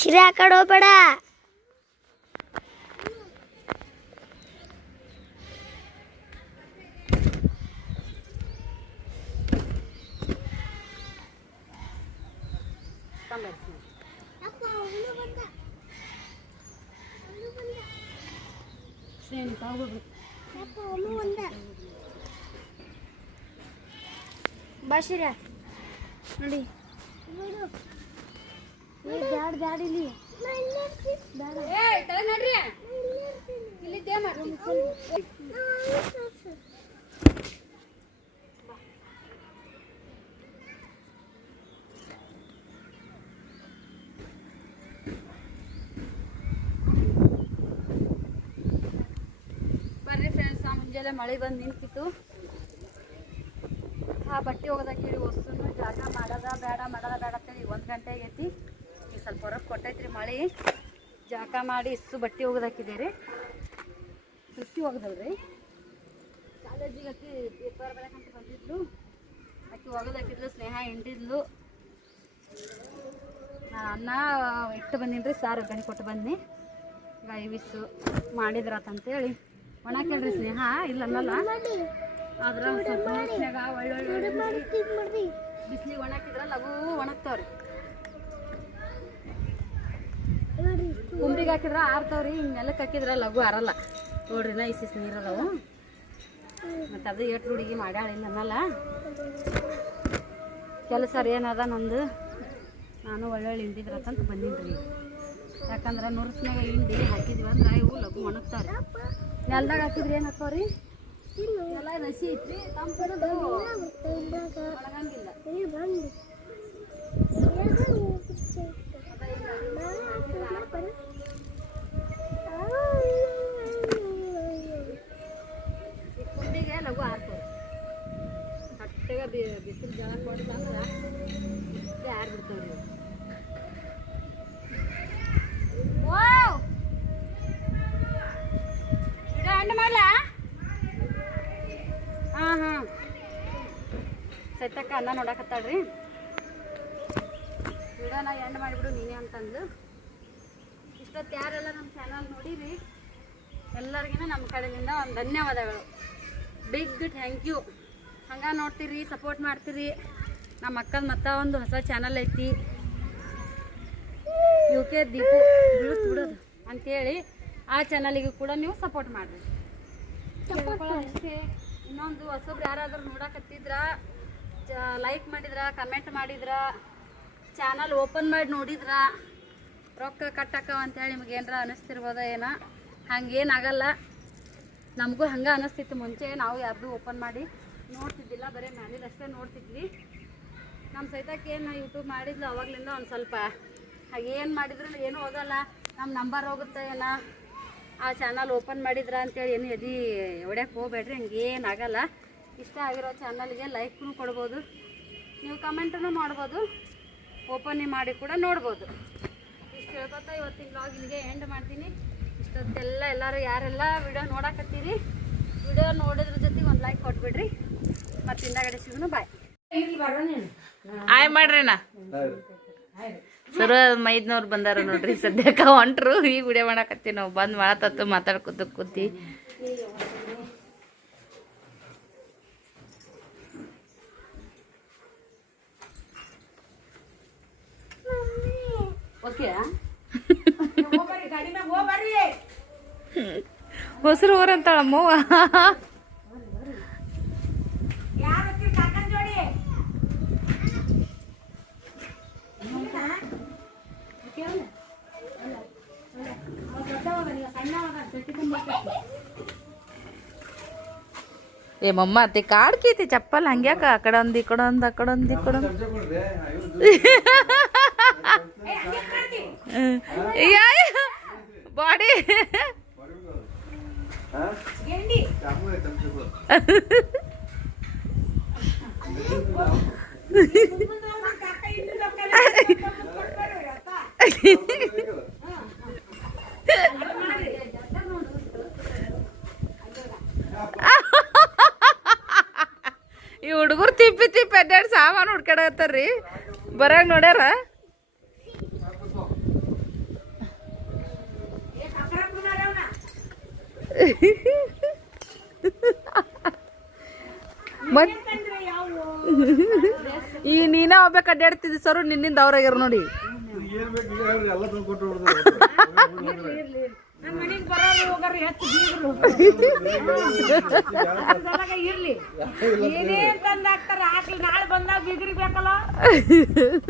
ಶಿರೆ ಆ ಕಡೆ ಹೋಗ್ಬೇಡ. ಬಾ ಶಿರ ನೋಡಿ ಬ್ಯಾಡ ಬ್ಯಾಡ ಇಲ್ಲಿ ಬರ್ರಿ ಫ್ರೆಂಡ್ಸ್, ಮುಂಜಾನೆ ಮಳೆ ಬಂದು ನಿಂತಿತ್ತು. ಆ ಬಟ್ಟೆ ಹೋಗೋದಕ್ಕೆ ವಸ್ತುನು ಜಾಗ ಮಾಡೋದ ಬೇಡ ಅಂತೇಳಿ 1 ಗಂಟೆ ಆಗೈತಿ. ಈಗ ಸ್ವಲ್ಪ ಹೊರಗೆ ಕೊಟ್ಟೈತ್ರಿ ಮಳೆ. ಜಾಗ ಮಾಡಿ ಇಷ್ಟು ಬಟ್ಟೆ ಹೋಗೋದಾಕಿದೆ ರೀ. ಸೃಷ್ಟಿ ಹೋಗದಲ್ರಿ ಕಾಲೇಜಿಗೆ ಅಕ್ಕಿ ಪೇಪರ್ ಬೆಳಕಂತ ಬಂದಿದ್ಲು. ಅಕ್ಕಿ ಹೋಗೋದಾಕಿದ್ಲು, ಸ್ನೇಹ ಹಿಂಡಿದ್ಲು. ಅನ್ನ ಇಟ್ಟು ಬಂದೀನಿ, ಸಾರು ಒಗ್ಗರಣೆ ಕೊಟ್ಟು ಬಂದು ಗಾಯಿ ಬಿಸು ಮಾಡಿದ್ರಾತಂತೇಳಿ ಒಣಾಕೇಳ್ರಿ. ಸ್ನೇಹ ಇಲ್ಲ ಅನ್ನಲ್ಲ, ಆದ್ರೆ ಸ್ವಲ್ಪ ನೀರಿನಾಗ ಒಳ್ಳೊಳ್ಳೆ ಬಿಸಿಲಿಗೆ ಒಣಾಕಿದ್ರೆ ಲಘು ಒಣಗ್ತಾವ್ರಿ. ಕುಂಬ್ರಿಗೆ ಹಾಕಿದ್ರೆ ಆರ್ತಾವ್ರಿ, ಹಿಂಗೆ ನೆಲಕ್ಕೆ ಹಾಕಿದ್ರೆ ಲಘು ಆರಲ್ಲ ನೋಡ್ರಿ. ಇಸಿಸ್ ನೀರದವು ಮತ್ತು ಅದು ಏಟು ಹುಡುಗಿ ಮಾಡ್ಯಾಳ ಇಲ್ಲ ಅನ್ನಲ್ಲ. ಕೆಲಸ ಏನದ ನಂದು, ನಾನು ಒಳ್ಳೊಳ್ಳೆ ಹಿಂಡಿದ್ರತಂತ ಬಂದೀನಿ. ಯಾಕಂದ್ರೆ ನುರ್ಸ್ನಾಗ ಹಿಂಡಿ ಹಾಕಿದ್ವಿ ಅಂದ್ರೆ ಇವು ಲಘು ಒಣಗ್ತಾವ್ರಿ. ನೆಲ್ದಾಗ ಹಾಕಿದ್ರಿ ಏನು ಹಾಕೋರಿ ಎಲ್ಲ ನಸಿ ಐತ್ರಿ, ತಂಪು ಒಣಗಂಗಿಲ್ಲ. ಕುಂಡಿಗೆ ಲಘು ಆರ್ತವ್ರಿ. ಕಟ್ಟೆಗೆ ಬಿಸಿಲು ಜಳ ಕೊಡಿಲ್ಲ ಅಂದ್ರೆ ಇಷ್ಟೇ ಆರ್ಬಿಡ್ತಾವ್ರಿ. ಎಂಡ್ ಮಾಡ್ಲಾ? ಹಾಂ ಸೈತಕ್ಕ ಅನ್ನ ನೋಡಕತ್ತಾಳ್ರಿ. ವಿಡಿಯೋನ ಎಂಡ್ ಮಾಡಿಬಿಡು ನೀನೇ ಅಂತಂದು. ಇಷ್ಟೊತ್ತು ಯಾರೆಲ್ಲ ನಮ್ಮ ಚಾನಲ್ ನೋಡಿರಿ ಎಲ್ಲರಿಗಿನ ನಮ್ಮ ಕಡೆಯಿಂದ ಒಂದು ಧನ್ಯವಾದಗಳು. Big thank you. ಹಂಗೆ ನೋಡ್ತೀರಿ, ಸಪೋರ್ಟ್ ಮಾಡ್ತೀರಿ. ನಮ್ಮ ಅಕ್ಕನ ಮತ್ತೆ ಒಂದು ಹೊಸ ಚಾನಲ್ ಐತಿ, UK ದೀಪು ಬಿಡೋದು ಅಂಥೇಳಿ. ಆ ಚಾನಲಿಗೂ ಕೂಡ ನೀವು ಸಪೋರ್ಟ್ ಮಾಡಿರಿ. ಅಷ್ಟೇ. ಇನ್ನೊಂದು ಹೊಸಬ್ರು ಯಾರಾದರೂ ನೋಡಕತ್ತಿದ್ರ, ಲೈಕ್ ಮಾಡಿದ್ರ, ಕಮೆಂಟ್ ಮಾಡಿದ್ರ, ಚಾನಲ್ ಓಪನ್ ಮಾಡಿ ನೋಡಿದ್ರ ರೊಕ್ಕ ಕಟ್ಟಕ್ಕ ಅಂತೇಳಿ ನಿಮ್ಗೆ ಏನಾರ ಅನ್ನಿಸ್ತಿರ್ಬೋದ ಏನೋ. ಹಂಗೇನಾಗಲ್ಲ, ನಮಗೂ ಹಂಗೆ ಅನ್ನಿಸ್ತಿತ್ತು ಮುಂಚೆ. ನಾವು ಯಾರ್ದು ಓಪನ್ ಮಾಡಿ ನೋಡ್ತಿದ್ದಿಲ್ಲ, ಬರೀ ಮ್ಯಾಲಿದಷ್ಟೇ ನೋಡ್ತಿದ್ವಿ. ನಮ್ಮ ಸೈತಕ್ಕೇನು ಯೂಟ್ಯೂಬ್ ಮಾಡಿದ್ಲು ಅವಾಗಲಿಂದ ಒಂದು ಸ್ವಲ್ಪ ಹಾಗೇನು ಮಾಡಿದ್ರು ಏನೂ ಹೋಗಲ್ಲ, ನಮ್ಮ ನಂಬರ್ ಹೋಗುತ್ತೆ ಏನೋ, ಆ ಚಾನಲ್ ಓಪನ್ ಮಾಡಿದ್ರ ಅಂತೇಳಿ ಏನು ಎದಿ ಹೊಡ್ಯಕ್ಕೆ ಹೋಗ್ಬೇಡ್ರಿ. ಹಂಗೇನಾಗಲ್ಲ. ಇಷ್ಟ ಆಗಿರೋ ಚಾನಲ್ಗೆ ಲೈಕ್ನು ಕೊಡ್ಬೋದು, ನೀವು ಕಮೆಂಟನ್ನು ಮಾಡ್ಬೋದು, ಓಪನ್ ಮಾಡಿ ಕೂಡ ನೋಡ್ಬೋದು. ಇಷ್ಟು ಹೇಳ್ಕೊತಾ ಇವತ್ತಿನ ವ್ಲಾಗ್ ಇಲ್ಲಿಗೆ ಎಂಡ್ ಮಾಡ್ತೀನಿ. ಇಷ್ಟೊತ್ತೆಲ್ಲ ಎಲ್ಲರೂ ಯಾರೆಲ್ಲ ವಿಡಿಯೋ ನೋಡಕತ್ತೀರಿ, ವಿಡಿಯೋ ನೋಡಿದ್ರ ಜೊತೆಗೆ ಒಂದು ಲೈಕ್ ಕೊಟ್ಬಿಡ್ರಿ. ಮತ್ತು ಹಿಂದಗಡೆ ಸಿಗೋಣ. ಬಾಯ್. ಆಯ್ ಮಾಡ್ರಿ ಅಣ್ಣ. ಸರ ಮೈದ್ನವ್ರು ಬಂದಾರ ನೋಡ್ರಿ, ಸದ್ಯಕ್ಕೆ ಹೊಂಟ್ರು. ಈಗ ವಿಡಿಯೋ ಮಾಡಕತ್ತೀವಿ ನಾವು. ಬಂದು ಮಾಡತ್ತತ್ತು ಮಾತಾಡ್ಕೊತ ಕೂತಿ. ಹೊಸರು ಊರಂತಾಳಮ್ಮವ್ವ. ఏ మమ్మ అతి కాడికి చెప్పాలి హంగ్యాక అక్కడ ఉంది ఇక్కడ ఉంది అక్కడ ఉంది ఇక్కడ బాడీ ಈ ಹುಡುಗರು ತಿಪ್ಪಿ ತಿಪ್ಪಿ ಅಡ್ಡಾಡಿ ಸಾಮಾನು ಹುಡ್ಕಾಡತ್ತಾರ್ರಿ. ಬರಾಗ ನೋಡ್ಯಾರ ಮತ್ ಈ ನೀನ ಹೋಗ್ಬೇಕು ಅಡ್ಡಾಡ್ತಿದ್ದಿ ಸರು ನಿನ್ನಿಂದ ಅವ್ರಾಗ್ಯಾರ ನೋಡಿ. ಇರ್ಲಿ ಏನೇನ್ ತಂದ ಹಾಕ್ತಾರ ಹಾಕ್ಲಿ, ನಾಳೆ ಬಂದಾಗ ಬೀಗ್ರಿಗೆ ಬೇಕಲ್ಲ,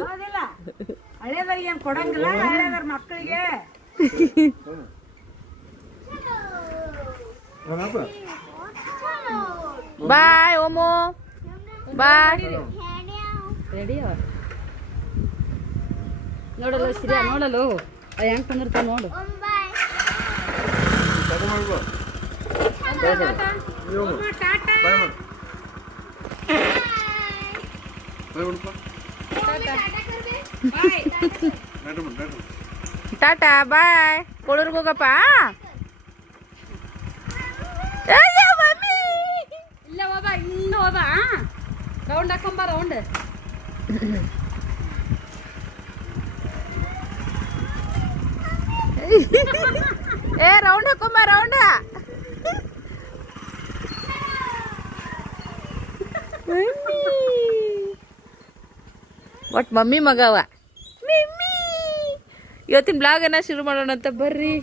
ಹೌದಿಲ್ಲ? ಹಳೇದವ್ರಿಗೆ ಏನ್ ಕೊಡಂಗಿಲ್ಲ, ಹಳೇದವ್ರ ಮಕ್ಕಳಿಗೆ. ಬಾಯ್ ಓಮು ಬಾಯ್. ರೆಡಿ ನೋಡಲ್ಲ ಸಿರಿಯಾ, ನೋಡಲು ಹೆಂಗ್ ತಂದಿರ್ತಾವ ನೋಡು. ಟಾಟಾ ಬಾಯ್. ಕೊಳೂರ್ಗೆ ಹೋಗಪ್ಪ. ಇಲ್ಲ ಹೋಗ, ಇನ್ನು ಹೋಗ, ರೌಂಡ್ ಹಾಕೊಂಬ, ರೌಂಡ್. ಏ ರೌಂಡ್ ಹಾಕೊಂಬ, ರೌಂಡ್. ಒಟ್ ಮಮ್ಮಿ ಮಗವ ಮಿಮ್ಮಿ. ಇವತ್ತಿನ ಬ್ಲಾಗ್ ಅನ್ನ ಶುರು ಮಾಡೋಣ ಅಂತ ಬರ್ರಿ.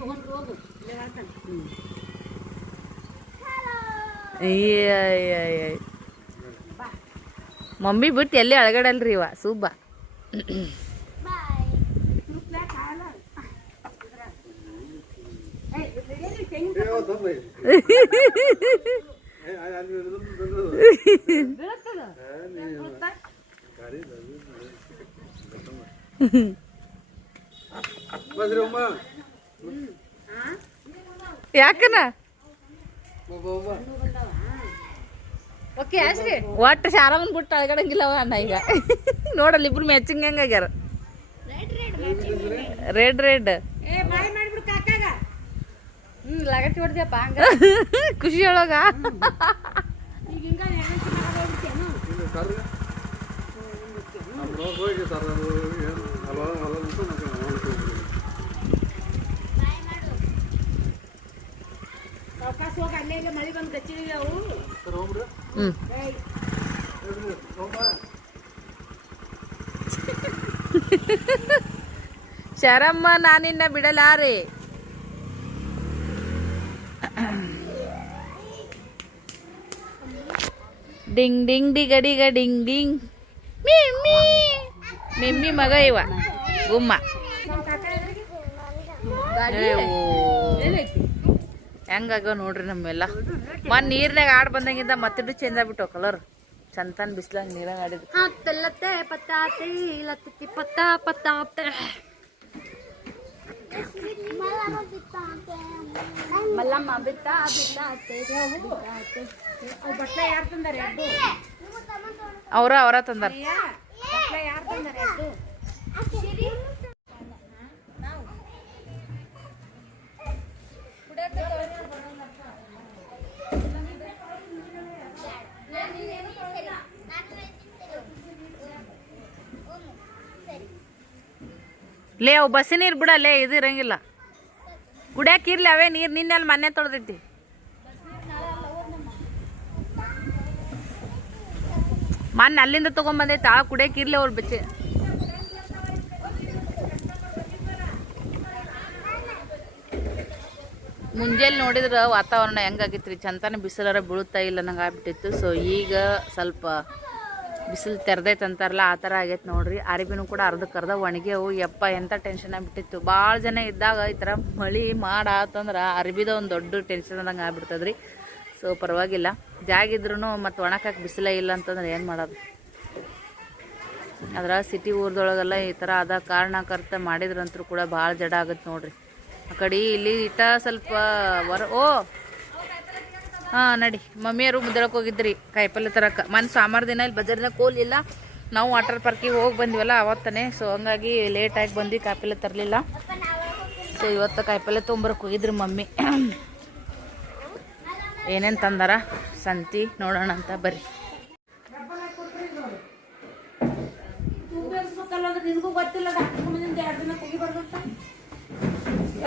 ಮಮ್ಮಿ ಬಿಟ್ಟು ಎಲ್ಲಿ ಅಳಗಡಲ್ರಿ ಇವ ಸೂಬ. ಯಾಕನ ಒಟ್ಟು ಶಾರವನ್ ಬಿಟ್ಟು ಅಳಗಡಂಗಿಲ್ಲವ ಅಣ್ಣ ಈಗ. ನೋಡಲ್ಲ ಇಬ್ರು ಮ್ಯಾಚಿಂಗ್ ಹೆಂಗಾಗ್ಯಾರ. ರೆಡ್ ರೆಡ್ ಲಗಟ್ಟಿ ಹೊಡ್ದ್ಯಪ್ಪ ಹಂಗ ಖುಷಿ ಒಳಗ. ಮಳಿ ಬಂದ್ ಕಚ್ಚಿವಿ ಅವು. ಶರಮ್ಮ ನಾನಿನ್ನ ಬಿಡಲಾರೆ. ಡಿಂಗ್ ಡಿಂಗ್ ಡಿಗಡಿಗ ಡಿಂಗ್ ಡಿಂಗ್. ಮಿಮ್ಮಿ ಮಿಮ್ಮಿ ಮಗ ಇವ ಗುಮ್ಮ. ಹೆಂಗಾಗ ನೋಡ್ರಿ ನಮ್ಮೆಲ್ಲ. ಮೊನ್ನೆ ನೀರ್ನಾಗ ಆಡ್ ಬಂದಂಗಿಂದ ಮತ್ತಿಟ್ಟು ಚೇಂಜ್ ಆಗ್ಬಿಟ್ಟು ಕಲರ್. ಚಂತನ್ ಬಿಸ್ಲಾಗ ನೀರಾಗ ಆಡಿದ್ರು. ಲತ್ತೆ ಪತ್ತಾತಿ ಲತ್ತಿ ಪತ್ತ ಪತ್ತಾತೆ ಮಲ್ಲಮ್ಮ ಬಿತ್ತ ಬಿತ್ತಾತೆ. ಬಟ್ಲೆ ಯಾರು ತಂದಾರೆ? ಅವರ ತಂದಾರ. ಬಟ್ಲೆ ಯಾರು ತಂದಾರೆ? ಲೇ ಅವು ಬಸ್ಸಿ ನೀರು ಬಿಡಲ್ಲೇ, ಇದು ಇರಂಗಿಲ್ಲ. ಕುಡಿಯಾಕ ಇರ್ಲಿ ಅವೇ ನೀರು. ನಿನ್ನೆಲ್ಲಿ ಮನೆ ತೊಳೆದಿಟ್ಟಿ. ಮೊನ್ನೆ ಅಲ್ಲಿಂದ ತೊಗೊಂಬಂದೈತೆ. ಆ ಕುಡಿಯಾಕ ಇರ್ಲಿ ಅವ್ರು ಬಚ್ಚೆ. ಮುಂಜಾನೆ ನೋಡಿದ್ರೆ ವಾತಾವರಣ ಹೆಂಗಾಗಿತ್ತು ರೀ, ಚಂತಾನೆ ಬಿಸಿಲಾರ ಬೀಳುತ್ತಾ ಇಲ್ಲ ನಂಗೆ ಆಗ್ಬಿಟ್ಟಿತ್ತು. ಸೊ ಈಗ ಸ್ವಲ್ಪ ಬಿಸಿಲು ತೆರೆದೈತೆ ಅಂತಾರಲ್ಲ ಆ ಥರ ಆಗೈತೆ ನೋಡ್ರಿ. ಅರಿಬಿನೂ ಕೂಡ ಅರ್ಧಕ್ಕರ್ಧ ಒಣಗ್ಯವು. ಯಪ್ಪ ಎಂಥ ಟೆನ್ಷನ್ ಆಗಿಬಿಟ್ಟಿತ್ತು. ಭಾಳ ಜನ ಇದ್ದಾಗ ಈ ಥರ ಮಳೆ ಮಾಡಾತಂದ್ರೆ ಅರಿಬಿದ ಒಂದು ದೊಡ್ಡ ಟೆನ್ಷನ್ ಆದಂಗೆ ಆಗ್ಬಿಡ್ತದ್ರಿ. ಸೊ ಪರವಾಗಿಲ್ಲ, ಜಾಗಿದ್ರೂ ಮತ್ತು ಒಣಕಕ್ಕೆ ಬಿಸಿಲೇ ಇಲ್ಲ ಅಂತಂದ್ರೆ ಏನು ಮಾಡೋದು. ಅದ್ರ ಸಿಟಿ ಊರದೊಳಗೆಲ್ಲ ಈ ಥರ ಆದ ಕಾರಣಕರ್ತ ಮಾಡಿದ್ರಂತೂ ಕೂಡ ಭಾಳ ಜಡ ಆಗುತ್ತೆ ನೋಡ್ರಿ. ಆ ಕಡೆ ಇಲ್ಲಿ ಇಟ್ಟ ಸ್ವಲ್ಪ ಹಾಂ ನಡಿ. ಮಮ್ಮಿಯರು ಮುದ್ದಳಕ್ಕೆ ಹೋಗಿದ್ರಿ ಕಾಯಿಪಲ್ಲೆ ತರಕ್ಕೆ. ಮೊನ್ನೆ ಸೋಮವಾರ ದಿನ ಇಲ್ಲಿ ಬಜಾರ್ನಾಗ ಕೋಲಿಲ್ಲ. ನಾವು ವಾಟರ್ ಪಾರ್ಕಿಗೆ ಹೋಗಿ ಬಂದಿವಲ್ಲ ಅವತ್ತನೇ. ಸೊ ಹಂಗಾಗಿ ಲೇಟಾಗಿ ಬಂದು ಕಾಯಿಪಲ್ಲೆ ತರಲಿಲ್ಲ. ಸೊ ಇವತ್ತು ಕಾಯಿಪಲ್ಲೆ ತೊಗೊಂಬರಕ್ಕೆ ಹೋಗಿದ್ರಿ ಮಮ್ಮಿ. ಏನೇನು ತಂದಾರ ಸಂತಿ ನೋಡೋಣ ಅಂತ ಬರ್ರಿ. ನಿನಗೂ ಗೊತ್ತಿಲ್ಲ,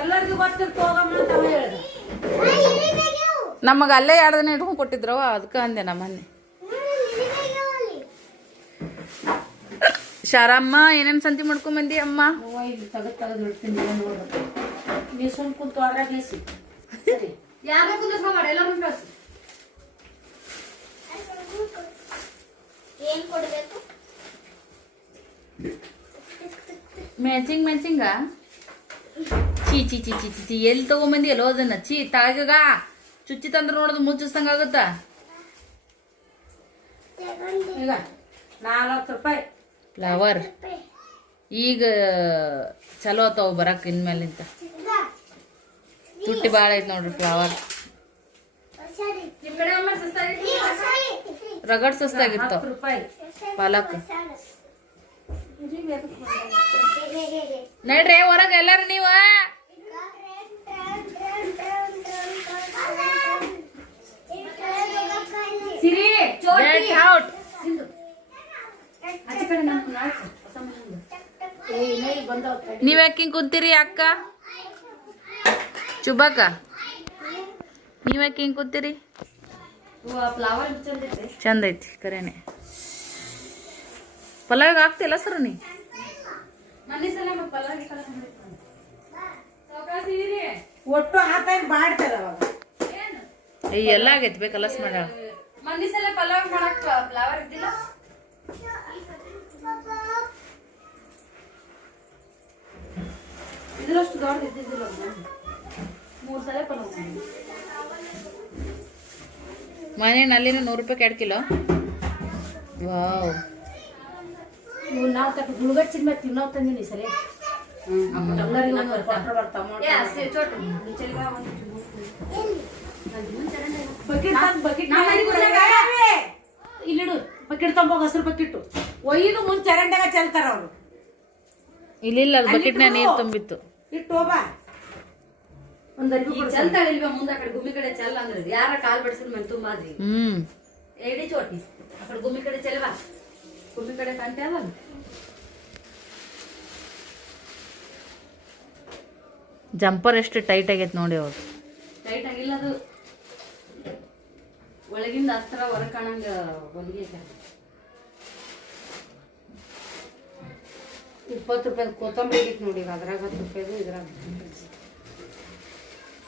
ಎಲ್ಲರಿಗೂ ಗೊತ್ತಿರ್ತ ಹೋಗಮ್ಮ ಅಂತ ಹೇಳಿದ. ನಮಗೆ ಅಲ್ಲೇ 2 ದಿನ ಇಟ್ಕೊಂಡು ಕೊಟ್ಟಿದ್ರವ ಅದಕ್ಕೆ ಅಂದೆ ನಮ್ಮ ಮೊನ್ನೆ. ಶಾರಮ್ಮ ಏನೇನು ಸಂತಿ ಮಾಡ್ಕೊಂಬಂದಿ ಅಮ್ಮ? ಇಲ್ಲಿ ತೆಗೆದು ಇಡ್ತೀನಿ ನೋಡ್ರಿ. ನೀವು ಸುಮ್ ಕುಂತು ಅದ್ರಾಗ ಸರಿ ಯಾರು ಕುಂದಿಸ್ಕೊಂಬಾರ ಎಲ್ಲರೂ ಕಳ್ಸಿ. ಏನ್ ಕೊಡ್ಬೇಕು? ಮ್ಯಾಚಿಂಗ ಚೀ ಚೀ ಚೀ ಚೀ ಚೀ ಎಲ್ಲಿ ತಗೊಂಬಂದಿ ಎಲ್ಲೋ ಅದನ್ನ ಚೀ ತಾಗ ಚುಚ್ಚಿ ತಂದ್ರೆ ನೋಡೋದು ಮುಚ್ಚಿಸ್ದಂಗ ಆಗುತ್ತ. ಈಗ 40 ರೂಪಾಯಿ ಫ್ಲವರ್ ಈಗ ಚಲೋ ಆತಾವ ಬರಕ್ ಇನ್ಮೇಲಿಂತ. ತುಟ್ಟಿ ಭಾಳ ಐತಿ ನೋಡ್ರಿ ಫ್ಲವರ್. ನಿಮ್ ಕಡೆ ಒಮ್ಮೆ ಸಸ್ತಾಗೈತಿ? ರಗಡ್ ಸಸ್ತಾಗಿರ್ತಾವ 10 ರೂಪಾಯಿ ಪಾಲಕ್. ನಡ್ರಿ ಹೊರಗೆ ಎಲ್ಲಾರು ನೀವ. ಸಿರಿ Get out. ಆಚೆ ಕಡೆ ನಾನು ನಾಲ್ಕು ಹೊಸ ಮನೆಯಿಂದ ಬಂದವ. ನೀವ್ ಯಾಕೆ ಹಿಂಗ್ ಕುಂತೀರಿ ಅಕ್ಕ? ಚುಬಾಕ ನೀವ್ ಯಾಕೆ ಹಿಂಗ್ ಕುಂತೀರಿ? ಫ್ಲವರ್ ಚಂದ ಐತೆ. ಚಂದ ಐತಿ ಕರೇನೆ. ಪಲಾವ್ ಆಗ್ತಿಲ್ಲ ಸರ್ ನೀ? ಮನೆ ಸಲ ಮತ್ತೆ ಪಲಾವ್ ಕಲ ಸಾವಕಾಸಿರಿ ಒಟ್ಟು ಹಾತಾಗಿ ಬಾಡ್ತದ ಅವಾಗ. ಈ ಎಲ್ಲ ಆಗೈತಿ ಬೇಕಲ್ಲಸ್ ಮಾಡ್ಯಾಳ. ಮನೆ ಸಲ ಪಲಾವ್ ಮಾಡಕ್ ಫ್ಲವರ್ ಇದ್ದಿಲ್ಲ. ಇದ್ರಷ್ಟು ದೊಡ್ಡ ಇದ್ದಿದ್ದಿಲ್ಲ 3 ಸಲ ಪಲಾವ್ ಮಾಡಿ. ಮನೆ ನಲ್ಲಿನ 100 ರೂಪಾಯಿ 2 ಕಿಲೋ. ವಾವ್ ಇವು ನಾವು ಕಟ್ಟು ಗುಳ್ಗಚ್ಚಿನ ಮೇಲೆ ತಿನ್ನೋ ತಂದಿನಿ ಸರಿ. ಎಲ್ಲರಿಗೂ ಒಂದು ಕೊಟ್ಟರೆ ಬರ್ತಾವ. ಇಲ್ಲಿಡು ಬಕೆಟ್ ತಂಬೋಗ ಹಸಿರು ಬಕೆಟ್ ಒಯ್ದು ಮುಂಚೆ ಚರಂಡಾಗ ಚೆಲ್ತಾರ ಅವ್ರು. ಇಲ್ಲಿಲ್ಲ ಅದು ಬಕೆಟ್ನ ನೀರು ತುಂಬಿತ್ತು. ಇಟ್ಟು ಹೋಗ ಒಂದ್ ಚಲ್ತಾಳ ಇಲ್ವ ಮುಂದೆ ಆ ಕಡೆ ಗುಮ್ಮಿ ಕಡೆ ಚೆಲ್ಲ ಅಂದ್ರೆ ಯಾರ ಕಾಲ್ ಬಡಿಸಿದ್ ಮನ್ ತುಂಬಾದ್ರಿ ಎಡಿ ಚೋಟಿ ಆ ಕಡೆ ಗುಮ್ಮಿ ಕಡೆ ಚೆಲ್ವಾ ಗುಮ್ಮಿ ಕಡೆ ಕಂಟೆ ಅದ ಜಂಪರ್ ಎಷ್ಟು ಟೈಟ್ ಆಗೈತೆ ನೋಡಿ ಅವ್ರು. ಟೈಟ್ ಆಗಿಲ್ಲ ಅದು ಒಳಗಿಂದ ಅಸ್ತ್ರ ಹೊರ ಕಾಣಂಗ ಹೊಲಿಗೆ 20 ರೂಪಾಯಿ ಕೊತ್ತಂಬರಿ ಇತ್ತು ನೋಡಿ ಅದ್ರಾಗ 10 ರೂಪಾಯಿದು ಇದ್ರಾಗ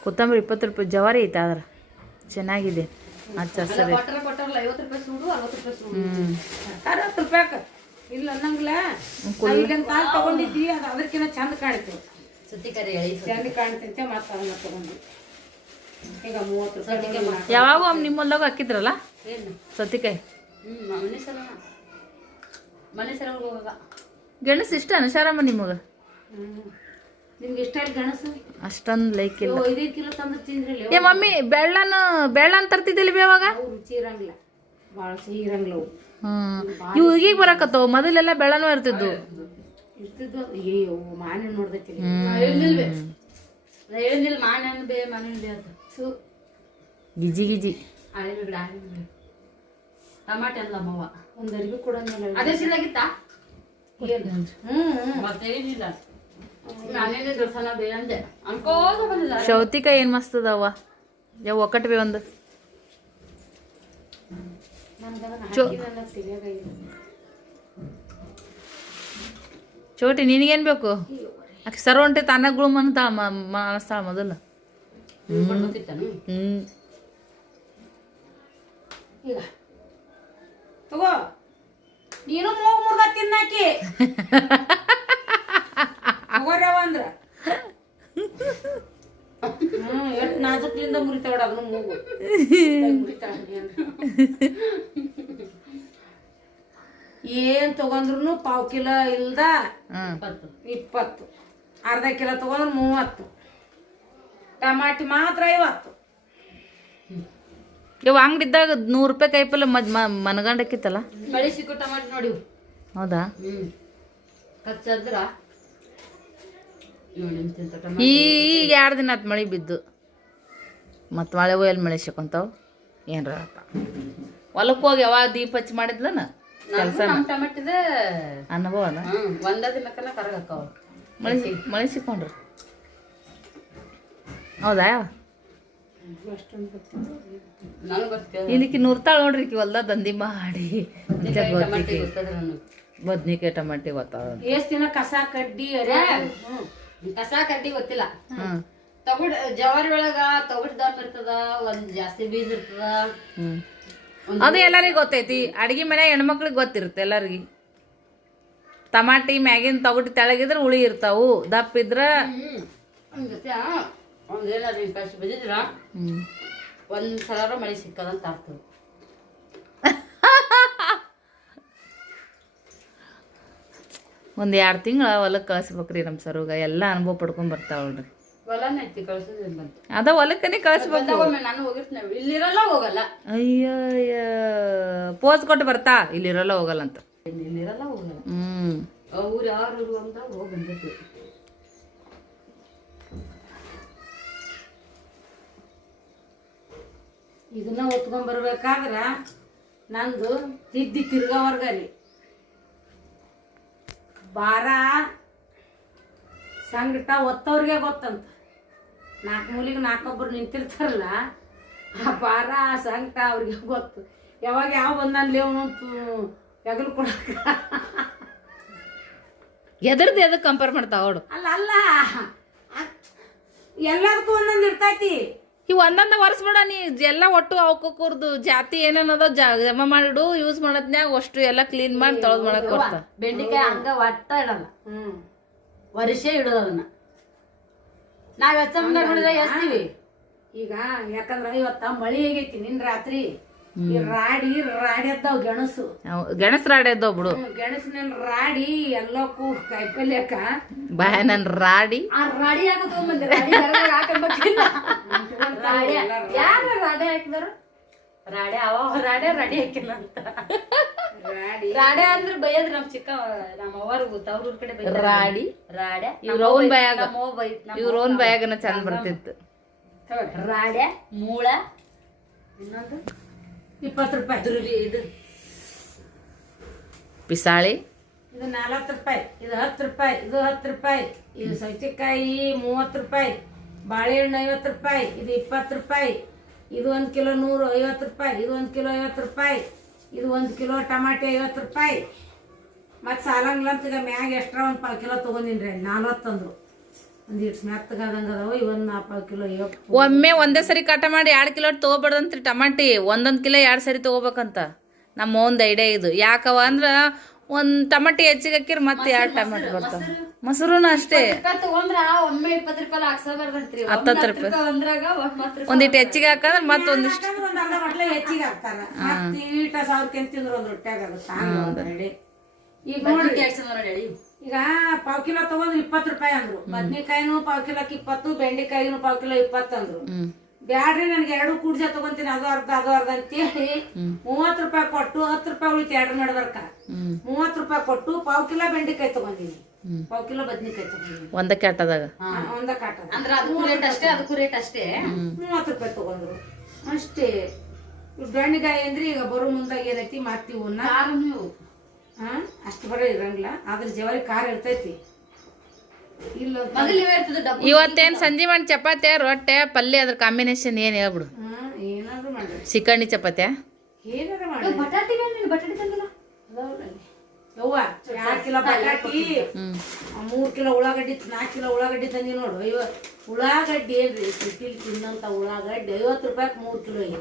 ಕೊತ್ತಂಬರಿ 20 ರೂಪಾಯಿ. ಜವಾರಿ ಐತೆ ಆದ್ರೆ ಚೆನ್ನಾಗಿದೆ. ಹಚ್ಚ ಹಸಿರು ಕೊಟ್ಟಾರಲ್ಲ 50 ರೂಪಾಯಿ ಸೂಡು 60 ರೂಪಾಯಿ ಸೂಡು 60 ರೂಪಾಯಿ ಇಲ್ಲ ಅನ್ನಂಗಿಲ್ಲ. ಈಗಿನ ಕಾಲ್ ತಗೊಂಡಿದ್ವಿ ಅದು ಅದಕ್ಕಿಂತ ಚಂದ ಕಾಣ್ತೀವಿ. ಸುತ್ತಿಕರಿ ಎಳಿ ಚಂದ ಕಾಣ್ತೈತೆ ಮತ್ತೆ ಅದನ್ನ ತಗೊಂಡ್ವಿ. ಈಗ 30 ರೂಪಾಯಿ ಯಾವಾಗ ನಿಮ್ಮ ಹೊಲ್ದಾಗ ಹಾಕಿದ್ರಲ್ಲ ಏನು ಸೌತಿಕಾಯಿ? ಮನೆ ಸಲ ಹೋಗಾಗ ಗೆಣಸು ಇಷ್ಟ ಅನುಸಾರಮ್ಮ ನಿಮಗೆ? ನಿಮ್ಗೆ ಇಷ್ಟ ಇಲ್ಲ ಗಣಸು? ಅಷ್ಟೊಂದು ಲೈಕ್ ಇಲ್ಲ. 5 ಕಿಲೋ ತಂದು ತಿಂದ್ರಲ್ಲಿ ಏ ಮಮ್ಮಿ ಬೆಳ್ಳನ್ ತರ್ತಿದ್ದಿಲ್ಲ ಯಾವಾಗ? ರುಚಿ ಇರಂಗಿಲ್ಲ ಭಾಳ ಸಿಹಿ ಇರಂಗಿಲ್ಲ ಅವು. ಇವು ಈಗೀಗ ಬರಕತ್ತವು. ಮೊದಲೆಲ್ಲ ಬೆಳ್ಳನೂ ಇರ್ತಿದ್ವು. ಇರ್ತಿದ್ವು. ಅಯ್ಯೋ ಮಾನೆ ನೋಡ್ದೈತಿ ಹೇಳಿದಿಲ್ಲ ಮಾನೆ ಅನ್ ಬೇ ಮನೆ ಬೇ ಅಂತ ಸು ಗಿಜಿ ಗಿಜಿ ಹಳೆ ಗಿಡ ಟಮಾಟೆ ಅಲ್ಲ ಅಮ್ಮವ್ವ ಒಂದು ಅರಿವಿ ಕೊಡಂಗಿಲ್ಲ. ಅದೇ ಸಿಲಾಗಿತ್ತ ಮತ್ತೆ ಏನಿಲ್ಲ ನಾನೇನೇ ದರ್ಶನ ಬೇ ಅಂದೆ ಅನ್ಕೋದ ಬಂದಿಲ್ಲ. ಸೌತಿಕಾಯಿ ಏನ್ ಮಸ್ತ್ ಅದಾವ. ಯಾವ ಒಕ್ಕಟ್ವೆ ಒಂದು ಚೋಟಿ ನಿನಗೇನ್ ಬೇಕು? ಆಕೆ ಸರ್ ಹೊಂಟೆ ತಾನಾಗಳು ಮನಸ್ತಾಳ ಮೊದಲು. ಈಗ ತಗೋ ನೀನು ಮೂಗ್ ಮುರ್ದ ತಿನ್ನಾಕಿ ತಗೋರ್ಯವ ಅಂದ್ರ ಎಷ್ಟು ನಾಜುಕ್ಲಿಂದ ಮುರಿತಾವಡ ಅದನ್ನು ಮೂಗು ಮುರಿತಾಳ. ಏನ್ ತಗೊಂಡ್ರು 1/4 ಕಿಲೋ ಇಲ್ದ 20, ಅರ್ಧ ಕಿಲೋ ತಗೊಂಡ್ರು 30, ಟಮಾಟಿ ಮಾತ್ರ 50. ಇವ್ ಅಂಗಡಿದ್ದಾಗ 100 ರೂಪಾಯಿ ಕಾಯಿಪಲ್ಲೆ ಮನಗಂಡಕ್ಕಿತ್ತಲ್ಲ. ಮಳೆ ಸಿಕ್ಕು ಟಮಾಟಿ ನೋಡಿ. ಹೌದಾ? ಕಚ್ಚದ್ರ ಈಗ 2 ದಿನ ಆತ್ ಮಳೆ ಬಿದ್ದು. ಮತ್ತು ಮಳೆ ಎಲ್ಲಿ ಮಳೆ ಸಿಕ್ಕಂತಾವ ಏನ್ರ ಹೊಲಕ್ಕೆ ಹೋಗಿ ಯಾವಾಗ ದೀಪ ಹಚ್ಚಿ ಮಾಡಿದ್ಲನ ಕೆಲಸ ಟಮಾಟಿದ ಅನುಭವ ಅದ. ಒಂದ ದಿನಕ್ಕನ ಕರಗಕ್ಕವ ಮಳೆ ಸಿಕ್ಕೊಂಡ್ರು. ಹೌದಾ? ನನಗೆ ಗೊತ್ತಿಲ್ಲ. ಇಲ್ಲಿಕಿ ನೂರ್ತಾಳ ನೋಡ್ರಿ ಈಕಿ ಹೊಲ್ದ ದಂಧಿ ಮಾಡಿ ಟಮಾಟಿ ಗೊತ್ತದ್ರಿ ನನಗೆ. ಬದ್ನಿಕಾಯಿ ಟಮಾಟಿ ಗೊತ್ತಾವ. ಎಷ್ಟ್ ದಿನ ಕಸ ಕಡ್ಡಿ ಕಸ ಕಡ್ಡಿ ಗೊತ್ತಿಲ್ಲ. ಹ್ಮ್ ತಗುಡ್ ಜವಾರಿ ಒಳಗ ತಗುಡ್ ದಮ್ ಇರ್ತದ, ಒಂದ್ ಜಾಸ್ತಿ ಬೀಜ ಇರ್ತದ. ಅದು ಎಲ್ಲರಿಗೂ ಗೊತ್ತೈತಿ. ಅಡ್ಗಿ ಮನೆ ಹೆಣ್ಮಕ್ಳಿಗೆ ಗೊತ್ತಿರುತ್ತೆ ಎಲ್ಲರಿಗಿ. ಟಮಾಟಿ ಮ್ಯಾಗಿನ ತಗೊಟ್ಟು ತೆಳಗಿದ್ರೆ ಹುಳಿ ಇರ್ತಾವು, ದಪ್ಪ ಇದ್ರ ಒಂದ್ ಏನಾರ ಕಷ್ಟ ಬಿದ್ದಿದ್ರ ಒಂದ್ ಸಲ ಮಳಿ ಸಿಕ್ಕದಂತ ಆಗ್ತದ. ಒಂದ್ 2 ತಿಂಗಳ ಹೊಲಕ್ಕೆ ಕಳ್ಸ್ಬೇಕ್ರಿ ನಮ್ಮ ಸರುಗ. ಎಲ್ಲ ಅನುಭವ ಪಡ್ಕೊಂಡ್ ಬರ್ತಾವಳ್ರಿ. ಹೊಲನ ಐತಿ ಕಳ್ಸೋದಿಲ್ಲ ಬಂತು. ಅದ ಹೊಲಕ್ಕನೇ ಕಳ್ಸ್ಬೇಕು. ನಾನು ಹೋಗಿರ್ತೀನಿ, ಇಲ್ಲಿರಲ್ಲ ಹೋಗಲ್ಲ. ಅಯ್ಯ ಪೋಸ್ ಕೊಟ್ಟು ಬರ್ತಾ, ಇಲ್ಲಿರಲ್ಲ ಹೋಗಲ್ಲ ಅಂತ. ಇಲ್ಲಿರಲ್ಲ ಹೋಗಲ್ಲ. ಊರು ಯಾರು ಅಂತ ಹೋಗಿ ಬಂದಿರ್ತೀವಿ. ಇದನ್ನ ಹೊತ್ಕೊಂಡ್ ಬರ್ಬೇಕಾದ್ರ ನಂದು ತಿದ್ದಿ ತಿರ್ಗವರ್ಗ ರೀ ಭಾರ ಸಂಗಟ ಒತ್ತವ್ರಿಗೆ ಗೊತ್ತಂತ. 4 ಮೂಲಿಗೆ 4 ಒಬ್ರು ನಿಂತಿರ್ತಾರಲ್ಲ, ಆ ಭಾರ ಸಂಗಟ ಅವ್ರಿಗೆ ಗೊತ್ತು. ಯಾವಾಗ ಯಾವ ಬಂದಲ್ಲಿ ಅವನಂತೂ ಹೆಗಲು ಕೊಡಕ ಎದ್ರದ್ದು ಎದಕ್ಕೆ ಕಂಪೇರ್ ಮಾಡ್ತಾವ ಅವಳು. ಅಲ್ಲ ಎಲ್ಲದಕ್ಕೂ ಒಂದೊಂದು ಇರ್ತೈತಿ. ಈ ಒಂದೊಂದ ವರ್ಷಬೇಡ ನೀ ಎಲ್ಲ ಒಟ್ಟು ಅವಕ್ಕೂರ್ದು ಜಾತಿ ಏನೇನದ ಜಮಾ ಮಾಡಿಡು. ಯೂಸ್ ಮಾಡೋದ್ನ್ಯಾಗ ಅಷ್ಟು ಎಲ್ಲ ಕ್ಲೀನ್ ಮಾಡಿ ತೊಳೆದ್ ಮಾಡಕ್ ಬರ್ತ. ಬೆಂಡಿಕಾಯಿ ಹಂಗ ಒಟ್ಟ ಇಡಲ್ಲ, ವರ್ಷ ಇಡೋದು ಅದನ್ನ. ನಾವ್ ಹೆಚ್ಚ ನೋಡಿದ್ರೆ ಎಸ್ತೀವಿ. ಈಗ ಯಾಕಂದ್ರ ಇವತ್ತ ಮಳಿ ಆಗೈತಿ ನಿನ್ ರಾತ್ರಿ. ಈ ರಾಡಿ ಅದ್ದಾವ್ ಗೆಣಸು, ಗೆಣಸ್ ರಾಡಿ ಎದ್ದವ್ ಬಿಡು. ಗೆಣಸಿನ ರಾಡಿ ಎಲ್ಲಕ್ಕೂ ಕಾಯಿಪಲ್ಯಕ್ಕ ಬಾಯ ನನ್ ರಾಡಿ ಆ ರಾಡಿ ಯಾಕ ತಗೊಂಬಂದೆ? ಯಾರ ರಾಡಿ ಹಾಕಿದಾರ? ರಾಡೆ ಅವ ರಾಡಿ ಹಾಕಿಲ್ಲ ಅಂತ. ರಾಡೆ ಅಂದ್ರೆ ಬೈಯದ್ರಿ ನಮ್ ಚಿಕ್ಕ ನಮ್ಮ ಅವ್ರಿಗೂ ತವ್ರ ಕಡೆ ರಾಡಿ ರಾಡೆ ಇವ್ರ ಓನ್ ಬಯಾಗನ ಚಂದ ಬರ್ತಿತ್ತು. ರಾಡೆ ಮೂಳ ಇನ್ನೊಂದು 20 ರೂಪಾಯಿ. ಇದು ಪಿಸಾಳಿ ಇದು 40 ರೂಪಾಯಿ, ಇದು 10 ರೂಪಾಯಿ, ಇದು 10 ರೂಪಾಯಿ, ಇದು ಸೌತೆಕಾಯಿ 30 ರೂಪಾಯಿ, ಬಾಳೆಹಣ್ಣು 50 ರೂಪಾಯಿ, ಇದು 20 ರೂಪಾಯಿ, ಇದು 1 ಕಿಲೋ 150 ರೂಪಾಯಿ, ಇದು 1 ಕಿಲೋ 50 ರೂಪಾಯಿ, ಇದು 1 ಕಿಲೋ ಟಮಾಟೆ 50 ರೂಪಾಯಿ. ಮತ್ತು ಸಾಲಂಗ್ಲಂತ ಈಗ ಮ್ಯಾಗ ಎಕ್ಸ್ಟ್ರಾ 1 ಪಾವು ಕಿಲೋ ತೊಗೊಂಡಿನ್ರಿ. 40 ಅಂದ್ರು. ಒಂದು ಇಟ್ಟು ಮೆತ್ತಗಾದಂಗ ಅದಾವ. ಇವನ್ 4 ಪಾವು ಕಿಲೋ 50. ಒಮ್ಮೆ ಒಂದೇ ಸರಿ ಕಟ ಮಾಡಿ 2 ಕಿಲೋ ತೊಗೋಬಾರ್ದಂತ್ರಿ ಟಮಾಟಿ. 1 ಕಿಲೋ 2 ಸರಿ ತೊಗೋಬೇಕಂತ ನಮ್ಮ ಒಂದು ಐಡಿಯಾ ಇದು. ಯಾಕವ ಅಂದ್ರ ಒಂದ್ ಟಮಾಟಿ ಹೆಚ್ಚಿಗೆ ಹಾಕಿರ್ ಮತ್ತೆ 2 ಟಮಾಟಿ ಬರ್ತಾವ. ಮೊಸರುನು ಅಷ್ಟೇ ತಗೊಂಡ್ರ ಒಮ್ಮೆ 20 ರೂಪಾಯಿ ಹಾಕ್ಸಬಾರ್ದಂತ್ರಿ. 10 ರೂಪಾಯಿ ಒಂದ್ರಾಗ ಒಂದಿಟ್ಟು ಹೆಚ್ಚಿಗೆ ಹಾಕಂದ್ರೆ ಮತ್ತೆ ಒಂದಿಷ್ಟು ಒಂದು ಅರ್ಧ ಬಟ್ಲೆ ಹೆಚ್ಚಿಗೆ ಹಾಕ್ತಾರ. ಮತ್ತೆ ಈಟ 1000 ತಿಂದ್ರು ಒಂದು ರೊಟ್ಟ್ಯಾಗ ಆಗುತ್ತೆ. ಈಗ ನೋಡಿ, ಈಗ ಪಾವ್ ಕಿಲೋ ತಗೊಂಡ್ರು 20 ರೂಪಾಯಿ ಅಂದ್ರು. ಬದ್ನಿಕಾಯಿನೂ ಪಾವ್ ಕಿಲೋಕ್ಕೆ 20, ಬೆಂಡೆಕಾಯಿನೂ ಪಾವ್ ಕಿಲೋ 20 ಅಂದ್ರು. ಬ್ಯಾಡ್ರಿ ನನ್ಗೆ 2 ಕೂಡ್ಜ ತಗೊಂತೀನಿ, ಅದು ಅರ್ಧ ಅಂತೇಳಿ 30 ರೂಪಾಯಿ ಕೊಟ್ಟು 10 ರೂಪಾಯಿ ಉಳಿತು 2 ನಡ್ಬರ್ಕ. 30 ರೂಪಾಯಿ ಕೊಟ್ಟು ಪಾವ್ ಕಿಲೋ ಬೆಂಡೆಕಾಯಿ ತಗೊಂಡಿನಿ, ಪಾವ್ ಕಿಲೋ ಬದ್ನಿಕಾಯಿ ತಗೊಂಡಿನಿ. ಒಂದಕ್ಕೆ ಆಟದಾಗ ಒಂದ ಕಾಟ ಅಂದ್ರೆ ಅದಕ್ಕೂ ರೇಟ್ ಅಷ್ಟೇ, ಅದಕ್ಕೂ ರೇಟ್ ಅಷ್ಟೇ. 30 ರೂಪಾಯಿ ತಗೊಂಡ್ರು ಅಷ್ಟೇ. ಬೆಂಡೆಕಾಯಿ ಅಂದ್ರೆ ಈಗ ಬರೋ ಮುಂದಾಗ ಏನೈತಿ ಮತ್ತೆ ಇವನ್ನ ಅಷ್ಟು ಬರೋ ಇರಂಗಿಲ್ಲ. ಅದ್ರ ಜವಾರಿ ಖಾರ ಇರ್ತೈತಿ. ಇಲ್ಲ ಇವತ್ತೇನ್ ಸಂಜೆ ಮಾಡಿ ಚಪಾತಿ ರೊಟ್ಟೆ ಪಲ್ಯ ಅದ್ರ ಕಾಂಬಿನೇಷನ್ ಏನ್ ಹೇಳ್ಬಿಡು. ಏನಾದ್ರು ಮಾಡ್ರಿ, ಚಿಕಣಿ ಚಪಾತಿ ಏನಾರ ಮಾಡಿ. ಬಟಾಟಿ ತಂದಿಲ್ಲ ಯವ್ವ 2 ಕಿಲೋ ಬಟಾಟಿ, 3 ಕಿಲೋ ಉಳ್ಳಾಗಡ್ಡಿ, 4 ಕಿಲೋ ಉಳ್ಳಾಗಡ್ಡಿ ತಂದಿ ನೋಡು. ಉಳ್ಳಾಗಡ್ಡಿ ಏನ್ರಿ ಸಿಟಿಲ್ ತಿನ್ನಂತ ಉಳ್ಳಾಗಡ್ಡಿ 50 ರೂಪಾಯಿ 3 ಕಿಲೋ. ಇಲ್ಲ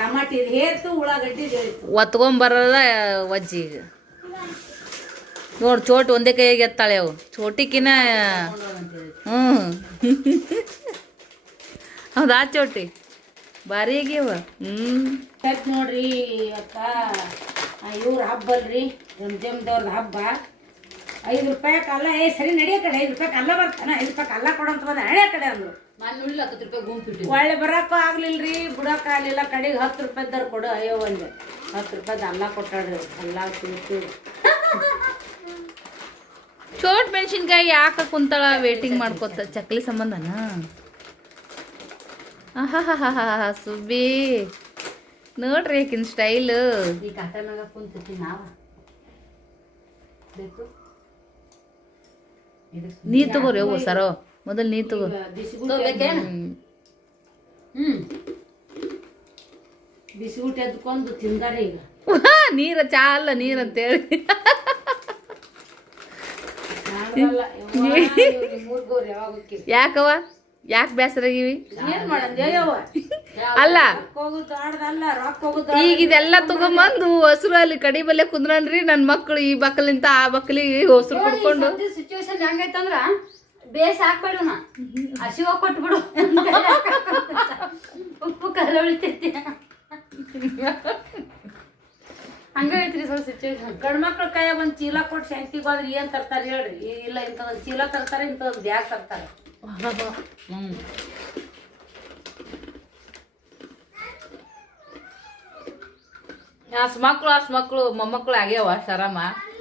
ಟಮಾಟಿ ಹೇರ್ತು, ಉಳ್ಳಾಗಡ್ಡಿ ಹೇರ್ತು. ಒತ್ಕೊಂಬರದ ವಜ್ಜಿ. ಈಗ ನೋಡ್ ಚೋಟ್ ಒಂದೇ ಕೈಯಾಗ ಎತ್ತಾಳೆ ಅವು. ಚೋಟಿಕಿನ ಹೌದಾ ಚೋಟಿ ಭಾರಿ ಆಗ್ಯಾವ. ನೋಡ್ರಿ ಅಕ್ಕ, ಇವ್ರ ಹಬ್ಬ ಅಲ್ರಿ, ಜಮ್ದವ್ರದ್ದು ಹಬ್ಬ. 5 ರೂಪಾಯಿ ಕಲ್ಲ. ಸರಿ ನಡಿಯ ಕಡೆ 5 ರೂಪಾಯಿ ಕಲ್ಲ ಬರ್ತಾನ. 5 ರೂಪಾಯಿ ಕಲ್ಲ ಕೊಡಂತ ಬಂದ ಹಳೆ ಕಡೆ ಅಂದ್ರು. ಒಳ್ಳೆ ಬರಕ್ಕೂ ಆಗ್ಲಿಲ್ರಿ, ಬಿಡಕ್ಕ ಆಗ್ಲಿಲ್ಲ. ಕಡೆಗೆ 10 ರೂಪಾಯಿದಾರ ಕೊಡು. ಅಯ್ಯೋ ಒಂದು 10 ರೂಪಾಯ್ದು ಅಲ್ಲ ಕೊಟ್ಟಾಡ್ರಿ. ಅಲ್ಲ ಕುಂತು ಚೋಟ್ ಮೆಣಸಿನ್ಕಾಯಿ ಯಾಕೆ ಕುಂತಾಳ ವೇಟಿಂಗ್ ಮಾಡ್ಕೊತ ಚಕ್ಲಿ ಸಂಬಂಧನ. ಸುಬ್ಬಿ ನೋಡ್ರಿ ಆಕಿನ ಸ್ಟೈಲ್. ಈ ಕಾಟನಾಗ ಕುಂತೈತಿ ನಾವ ಬೇಕು. ನೀ ತಗೋರಿ ಅವು ಸರೋ ಮೊದಲು ನೀ ತಗೋ. ಬಿಸಿ ಊಟ ಎದ್ಕೊಂಡು ತಿಂದಾರೆ ಈಗ ನೀರ ಚಾ ಅಲ್ಲ ನೀರಂತೇಳಿ ಯಾಕವ ಯಾಕೆ ಬೇಸರಾಗಿವಿ ಏನ್ ಮಾಡಂದೇಯವ್ವ ಅಲ್ಲ ಹೋಗುದು ಆಡ್ದಲ್ಲ ರೊಕ್ಕ ಹೋಗುದು ಈಗ ಇದೆಲ್ಲ ತಗೊಂಬಂದು ಹಸ್ರು ಅಲ್ಲಿ ಕಡಿ ಬಲ್ಲೆ ಕುಂದ್ರನ್ರಿ ನನ್ ಮಕ್ಳು ಈ ಬಕ್ಕಲಿಂತ ಆ ಬಕ್ಕಲಿಗೆ ಹೊಸ್ರು ಕುಡ್ಕೊಂಡು ಸಿಚುವೇಶನ್ ಹೆಂಗೈತಂದ್ರ ಬೇಸ್ ಹಾಕ್ಬೇಡು ನಾ ಹಸಿವ ಕೊಟ್ಬಿಡು ಉಪ್ಪು ಖಾರ ಉಳಿತೈತಿ ಹಂಗೈತ್ರಿ ಸ್ವಲ್ಪ ಸಿಚುವೇಶನ್. ಗಂಡ್ಮಕ್ಳ ಕೈಯಾಗ ಒಂದ್ ಚೀಲ ಕೊಟ್ಟು ಶಾಂತಿಗೆ ಹೋದ್ರೆ ಏನ್ ತರ್ತಾರ ಹೇಳ್ರಿ ಇಲ್ಲ ಇಂಥದೊಂದ್ ಚೀಲ ತರ್ತಾರೆ ಇಂಥದೊಂದ್ ಬ್ಯಾಗ್ ತರ್ತಾರೆ. ಮಕ್ಳು ಮೊಮ್ಮಕ್ಳು ಆಗ್ಯಾವ ಶರಮ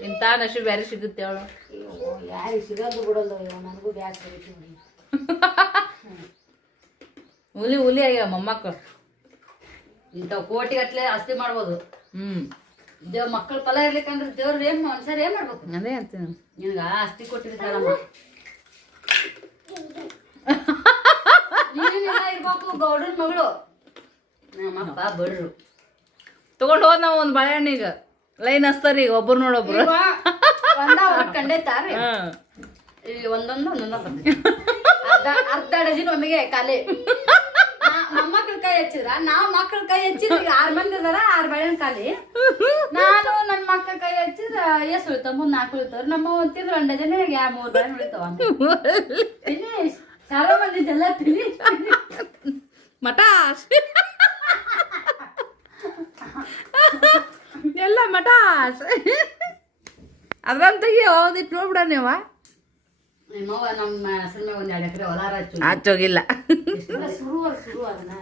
ಇಂಥ ನಶು ಬ್ಯಾರೆ ಸಿಗುತ್ತೆ ಅವಳು ಯಾರಿಗೆ ಸಿಗೋದು ಬಿಡೋದು ನನಗೂ ಬ್ಯಾಗ್ ಬರೀತಿ ನೋಡಿ ಹುಲಿ ಆಗ್ಯಾವ ಮೊಮ್ಮಕ್ಳು ಇಂಥವ್ ಕೋಟಿಗಟ್ಲೆ ಆಸ್ತಿ ಮಾಡ್ಬೋದು. ದೇವ್ ಮಕ್ಕಳ ಫಲ ಇರ್ಲಿಕ್ಕಂದ್ರೆ ದೇವ್ರ ಏನ್ ಮನುಷ್ಯರ್ ಏನ್ ಮಾಡ್ಬೇಕು? ಅದೇ ಅಂತೀನಿ ನಿನಗ ಆಸ್ತಿ ಕೊಟ್ಟಿರ್ತಾರಮ್ಮ ನೀನೆಲ್ಲ ಇರ್ಬೇಕು ಗೌಡನ್ ಮಗಳು ನಮ್ಮಪ್ಪ ಬಡ್ರು ತಗೊಂಡ್ ಹೋದ್ ನಾವ್ ಒಂದ್ ಬಾಳೆಹಣ್ಣಿಗ ಲೈನ್ ಹಚ್ತಾರ ಈಗ ಒಬ್ರು ನೋಡೊಬ್ರು ಕಂಡೈತಾರ್ರಿ ಇಲ್ಲಿ ಒಂದೊಂದು ಅರ್ಧ ಡಜನ್ ಒಮ್ಮೆಗೆ ಖಾಲಿ. ಮೊಮ್ಮಕ್ಳ ಕೈ ಹಚ್ಚಿದ್ರ ನಾವ್ ಮಕ್ಳ ಕೈ ಹಚ್ಚಿದ್ರ 6 ಮಂದಿ ಅದಾರ 6 ಬಾಳೆಹಣ್ಣು ಖಾಲಿ. ನಾನು ನನ್ ಮಕ್ಳ ಕೈ ಹಚ್ಚಿದ್ರ ಎಸ್ ಉಳಿತಾವ 3-4 ಉಳಿತಾವ್ರ ನಮ್ಮ ಒಂತಿದ್ರ 1 ಡಜನ್ 3 ಬಾಳೆಹಣ್ಣು ಉಳಿತಾವ ಫಿನಿಶ್. ಚಾರ ಮಂದಿದ್ದೆಲ್ಲ ಫಿನಿಶ್ ಮಟಾಶ್ ಎಲ್ಲ ಮಟಾಶ್ ಅದ್ರಂತ ಯಾವ್ದಿಟ್ಟು ನೋಡ್ಬಿಡ ನೀವ ನಿಮ್ಮವ್ವ ನಮ್ಮ ಹೆಸರ ಒಂದ್ 2 ಎಕರೆ ಹೊಲ ಹಚ್ಚೋಗಿಲ್ಲ ಶುರು ಅದನ್ನ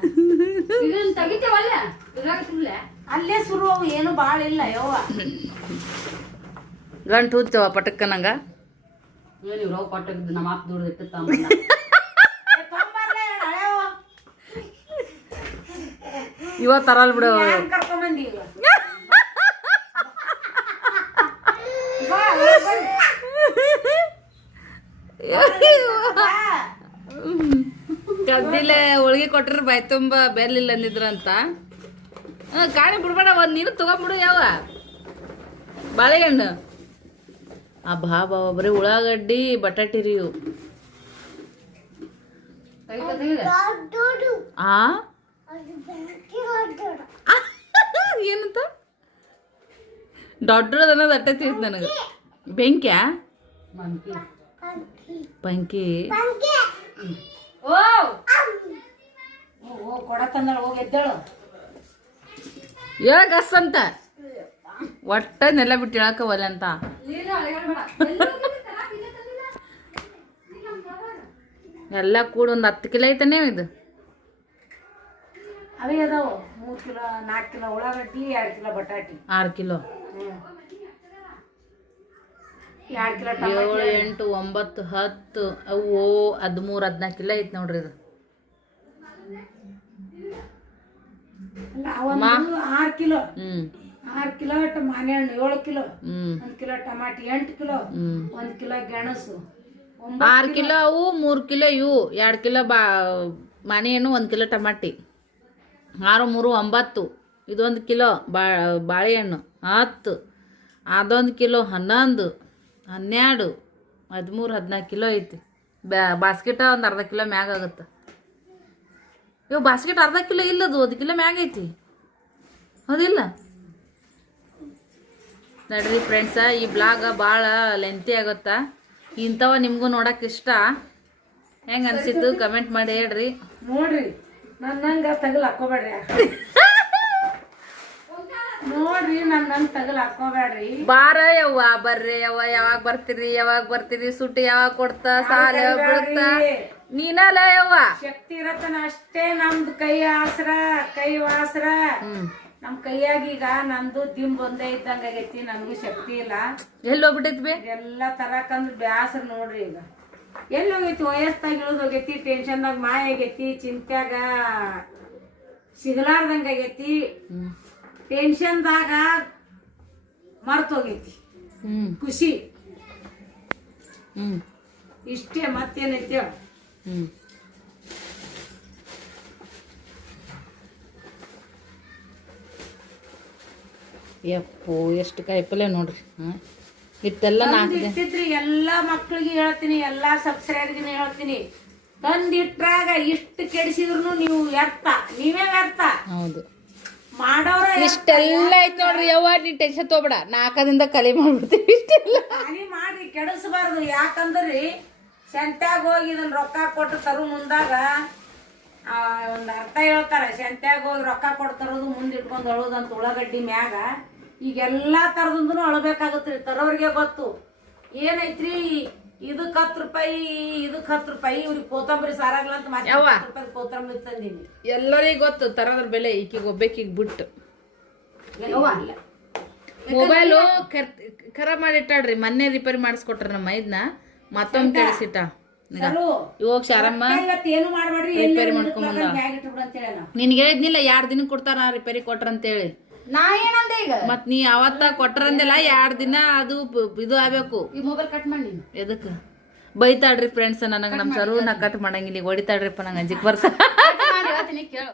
ಇದನ್ನ ತೆಗಿತೇವಲ್ಲ ಇದ್ರಾಗ ಸುಳ್ಳೆ ಅಲ್ಲೇ ಶುರು ಅವು ಏನು ಬಾಳ ಇಲ್ಲ ಯವ್ವ ಗಂಟು ಹೂತವ ಪಟಕ್ಕನಂಗ ನೀವು ರೋಗ ಕೊಟ್ಟಿದ್ದು ನಮ್ಮ ಅಪ್ಪ ದುಡ್ದು ಇಟ್ಟು ಇವತ್ತು ತರಲ್ ಬಿಡು ಕರ್ಕೊಂಬಂದಿ ಈಗ ಕದ್ದಿಲೆ ಹೋಳಿಗೆ ಕೊಟ್ರ ಬಾಯ್ ತುಂಬಾ ಬೆರ್ಲಿಲ್ಲ ಅಂದಿದ್ರಂತ ಕಾಣಿ ಬಿಡ್ಬೇಡ ಒಂದ್ ನೀನು ತಗೊಂಡ್ಬಿಡು ಯಾವ ಬಾಳೆಹಣ್ಣು ಆ ಬಾಬಾ ಬರೀ ಉಳ್ಳಾಗಡ್ಡಿ ಬಟಾಟಿ ರೀ ಇವು ಆ ಏನಂತ ದೊಡ್ಡದ ಅನ್ನೋದು ಅಟ್ಟೈತಿ ನನಗೆ ಬೆಂಕ್ಯಾ ಪಂಕಿ ಓ ಕೊಡ ತಂದಳ ಹೋಗಿ ಎದ್ದಳು ಹೇಳ ಗಸ್ ಅಂತ ಒಟ್ಟ ನೆಲ ಬಿಟ್ಟು ಹೇಳಕವಲ್ಲ ಅಂತ ಎಲ್ಲ ಕೂಡ ಒಂದು 10 ಕಿಲೋ ಐತಾನೆ ಇದು ಅವೇ ಅದಾವ 3 ಕಿಲೋ 4 ಕಿಲೋ ಉಳ್ಳಾಗಡ್ಡಿ 2 ಕಿಲೋ ಬಟಾಟಿ 6 ಕಿಲೋ 2 ಕಿಲೋ 7 8 9 10 ಅವು 13 14 ಕಿಲೋ ಐತಿ ನೋಡ್ರಿ ಇದು 6 ಕಿಲೋ 6 ಕಿಲೋ ಮಾನೆಹಣ್ಣು 7 ಕಿಲೋ 1 ಕಿಲೋ ಟಮಾಟಿ 8 ಕಿಲೋ 1 ಕಿಲೋ ಗೆಣಸು 6 ಕಿಲೋ ಅವು 3 ಕಿಲೋ ಇವು 2 ಕಿಲೋ ಮಾನೆಹಣ್ಣು 1 ಕಿಲೋ ಟಮಾಟಿ 6 3 9 ಇದೊಂದು ಕಿಲೋ ಬಾಳೆಹಣ್ಣು 10 ಅದೊಂದು ಕಿಲೋ 11 12 13 14 ಕಿಲೋ ಐತಿ ಬಾಸ್ಕೆಟ ಒಂದು ಅರ್ಧ ಕಿಲೋ ಮ್ಯಾಗ ಆಗುತ್ತೆ ಇವು ಬಾಸ್ಕೆಟ್ ಅರ್ಧ ಕಿಲೋ ಇಲ್ಲದು 1 ಕಿಲೋ ಮ್ಯಾಗ ಐತಿ ಹೌದಿಲ್ಲ ನಡ್ರಿ ಫ್ರೆಂಡ್ಸ ಈ ಬ್ಲಾಗ ಭಾಳ ಲೆಂತಿ ಆಗುತ್ತಾ ಇಂಥವ ನಿಮಗೂ ನೋಡಕ್ಕೆ ಇಷ್ಟ ಹೆಂಗೆ ಅನಿಸಿತ್ತು ಕಮೆಂಟ್ ಮಾಡಿ ಹೇಳ್ರಿ ನೋಡ್ರಿ ನನ್ನಂಗ ತಗಲ್ ಹಾಕೋಬೇಡ್ರಿ ನೋಡ್ರಿ ನನ್ನಂಗ ತಗಲ್ ಹಾಕೋಬೇಡ್ರಿ ಬಾರ ಯವ್ವ ಬರ್ರಿ ಯವ್ವ ಯಾವಾಗ ಬರ್ತೀರಿ ಸುಟ್ಟಿ ಯಾವಾಗ ಕೊಡ್ತಾ ಸಾಲ ಬಿಡ್ತ ನೀನಲ್ಲ ಯವ್ವ ಶಕ್ತಿ ಇರತ್ತನ ಅಷ್ಟೇ ನಮ್ದು ಕೈ ವಾಸ್ರ ನಮ್ ಕೈಯಾಗ ಈಗ ನಂದು ದಿಂಬ್ ಒಂದೇ ಇದ್ದಂಗ ಆಗೈತಿ ನನಗೂ ಶಕ್ತಿ ಇಲ್ಲ ಎಲ್ಲಿ ಹೋಗ್ಬಿಟ್ಟೈತಿ ಬೇ ಎಲ್ಲ ತರಕಂದ್ರ ಬ್ಯಾಸ್ರ ನೋಡ್ರಿ ಈಗ ಎಲ್ಲಿ ಹೋಗೈತಿ ವಯಸ್ಸಾಗ ಇಳಿದ್ ಹೋಗೈತಿ ಟೆನ್ಷನ್ದಾಗ ಮಾಯ ಆಗೈತಿ ಚಿಂತ್ಯಾಗ ಸಿಗಲಾರ್ದಂಗ ಆಗೈತಿ ಟೆನ್ಷನ್ದಾಗ ಮರ್ತೋಗೈತಿ ಖುಷಿ ಇಷ್ಟೇ ಮತ್ತೇನೈತಿ ಯಪ್ಪೋ ಎಷ್ಟು ಕಾಯಿಪಲ್ಯ ನೋಡ್ರಿ ಇಟ್ಟೆಲ್ಲ ನಾಲ್ಕು ಇಟ್ಟಿದ್ರಿ ಎಲ್ಲಾ ಮಕ್ಳಿಗೆ ಹೇಳ್ತೀನಿ ಎಲ್ಲಾ ಸಬ್ಸ್ಕ್ರೈಬರ್ಗೆ ಹೇಳ್ತೀನಿ ತಂದಿಟ್ರಾಗ ಇಷ್ಟು ಕೆಡಿಸಿದ್ರು ನೀವು ವ್ಯರ್ಥ ನೀವೇ ವ್ಯರ್ಥ. ಹೌದು ಮಾಡೋರ ಇಷ್ಟೆಲ್ಲ ಐತ್ ನೋಡ್ರಿ ಯವ್ವ ನೀ ಟೆನ್ಷನ್ ತಗೋಬೇಡ 4 ದಿನದಾಗ ಕಲಿ ಮಾಡ್ಬಿಡ್ತೀವಿ ಇಷ್ಟೆಲ್ಲ ಖಾಲಿ ಮಾಡ್ರಿ ಕೆಡಿಸಬಾರ್ದು. ಯಾಕಂದ್ರಿ ಸಂತ್ಯಾಗ ಹೋಗಿ ಇದನ್ನ ರೊಕ್ಕ ಕೊಟ್ಟು ತರು ಮುಂದಾಗ ಒಂದ್ ಅರ್ಥ ಹೇಳ್ತಾರ. ಸಂತ್ಯಾಗ ಹೋಗಿ ರೊಕ್ಕ ಕೊಟ್ಟು ತರೋದು ಮುಂದೆ ಇಟ್ಕೊಂಡು ಅಳೋದಂತ ಉಳ್ಳಾಗಡ್ಡಿ ಮ್ಯಾಗ ಈಗೆಲ್ಲಾ ತರದಿಂದನು ಅಳಬೇಕಾಗತ್ರಿ. ತರೋರ್ಗೆ ಗೊತ್ತು ಏನೈತ್ರಿ ಇದಕ್ಕೆ 10 ರೂಪಾಯಿ ಇದಕ್ಕೆ 10 ರೂಪಾಯಿ ಇವ್ರಿಗೆ ಕೊತ್ತಂಬರಿ ಸಾರಾಗ್ಲ ಅಂತ ಮತ್ತೆ 10 ರೂಪಾಯಿ ಕೊತ್ತಂಬರಿ ತಂದೀನಿ. ಎಲ್ಲರಿಗೂ ಗೊತ್ತು ತರದ್ರ ಬೆಲೆ ಈಕಿಗೆ ಒಬ್ಬೇಕಿಗೆ ಬಿಟ್ಟು ಮೊಬೈಲು ಖರಾಬ್ ಮಾಡಿಟ್ಟಾಡ್ರಿ. ಮೊನ್ನೆ ರಿಪೇರಿ ಮಾಡಿಸ್ಕೊಟ್ರ ನಮ್ಮ ಮೈದ್ನ ಮತ್ತೊಂದು ಕೆಡಿಸಿಟ್ಟ. ಇವಾಗ ಶಾರಮ್ಮ ಏನು ಮಾಡ್ಬೇಡ್ರಿ ರಿಪೇರಿ ಮಾಡ್ಕೊಂಬಂದ. ನಿನ್ಗೆ ಹೇಳಿದ್ನಿಲ್ಲ 2 ದಿನ ಕೊಡ್ತಾರ ರಿಪೇರಿ ಕೊಟ್ರ ಅಂತೇಳಿ. ನಾ ಏನಂದೆ ಈಗ ಮತ್ ನೀ ಅವತ್ತ ಕೊಟ್ರಂದಿಲ್ಲ 2 ದಿನ ಅದು ಇದು ಆಗ್ಬೇಕು. ಈ ಮೊಬೈಲ್ ಕಟ್ ಮಾಡಿ ನೀನು ಎದಕ್ಕೆ ಬೈತಾಡ್ರಿ ಫ್ರೆಂಡ್ಸ್ ನನಗೆ ನಮ್ಮ ಸರು ನಾ ಕಟ್ ಮಾಡಂಗಿಲ್ಲ. ಹೊಡಿತಾಡ್ರಿಪ್ಪ ನಂಗೆ ಅಂಜಿಕ್ ಬರ್ತ ಹೇಳ್ತೀನಿ ಕೇಳು.